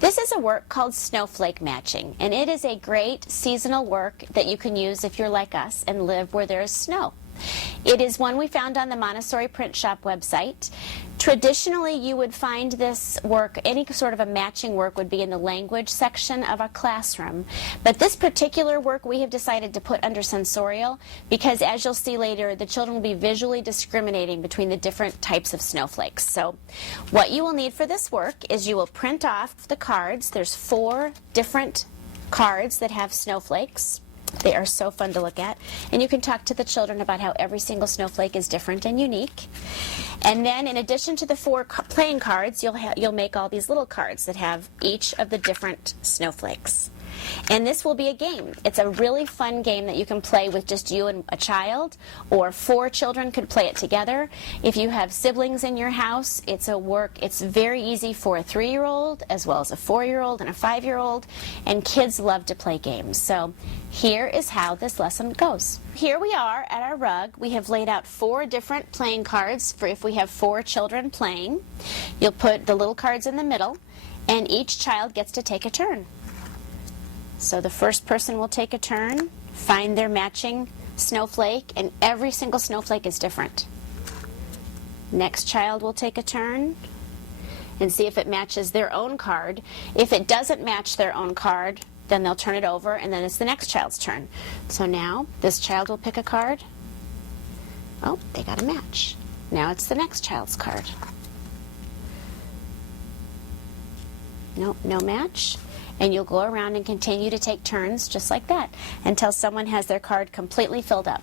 This is a work called Snowflake matching, and it is a great seasonal work that you can use if you're like us and live where there is snow. It is one we found on the Montessori print shop website. Traditionally, you would find this work, any sort of a matching work would be in the language section of a classroom. But this particular work we have decided to put under Sensorial because, as you'll see later, the children will be visually discriminating between the different types of snowflakes. So what you will need for this work is you will print off the cards. There's 4 different cards that have snowflakes. They are so fun to look at. And you can talk to the children about how every single snowflake is different and unique. And then in addition to the 4 playing cards, you'll make all these little cards that have each of the different snowflakes. And this will be a game. It's a really fun game that you can play with just you and a child, or 4 children could play it together. If you have siblings in your house, it's very easy for a 3-year-old as well as a 4-year-old and a 5-year-old, and kids love to play games. So here is how this lesson goes. Here we are at our rug. We have laid out 4 different playing cards for if we have 4 children playing. You'll put the little cards in the middle, and each child gets to take a turn. So the first person will take a turn, find their matching snowflake, and every single snowflake is different. Next child will take a turn and see if it matches their own card. If it doesn't match their own card, then they'll turn it over, and then it's the next child's turn. So now this child will pick a card. Oh, they got a match. Now it's the next child's card. Nope, no match. And you'll go around and continue to take turns just like that until someone has their card completely filled up.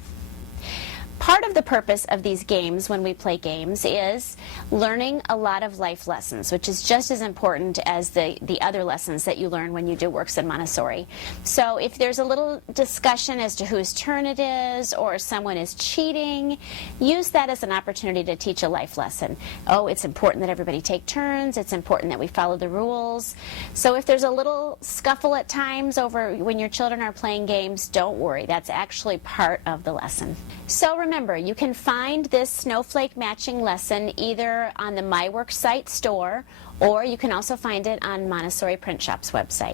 Part of the purpose of these games when we play games is learning a lot of life lessons, which is just as important as the other lessons that you learn when you do works in Montessori. So if there's a little discussion as to whose turn it is or someone is cheating, use that as an opportunity to teach a life lesson. Oh, it's important that everybody take turns. It's important that we follow the rules. So if there's a little scuffle at times over when your children are playing games, don't worry. That's actually part of the lesson. So remember, you can find this snowflake matching lesson either on the MyWorks site store, or you can also find it on Montessori Print Shop's website.